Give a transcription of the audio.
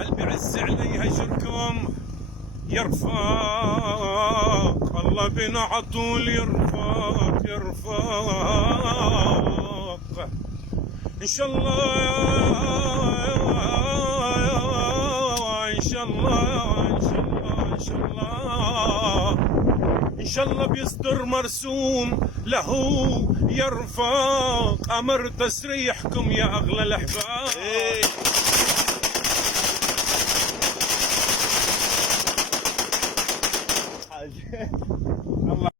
قلبي عز علي هجركم يرفاق، الله بنا عطول يرفاق يرفاق ان شاء الله ان شاء الله ان شاء الله ان شاء الله ان شاء الله بيصدر مرسوم له يرفاق، امر تسريحكم يا اغلى الاحباب.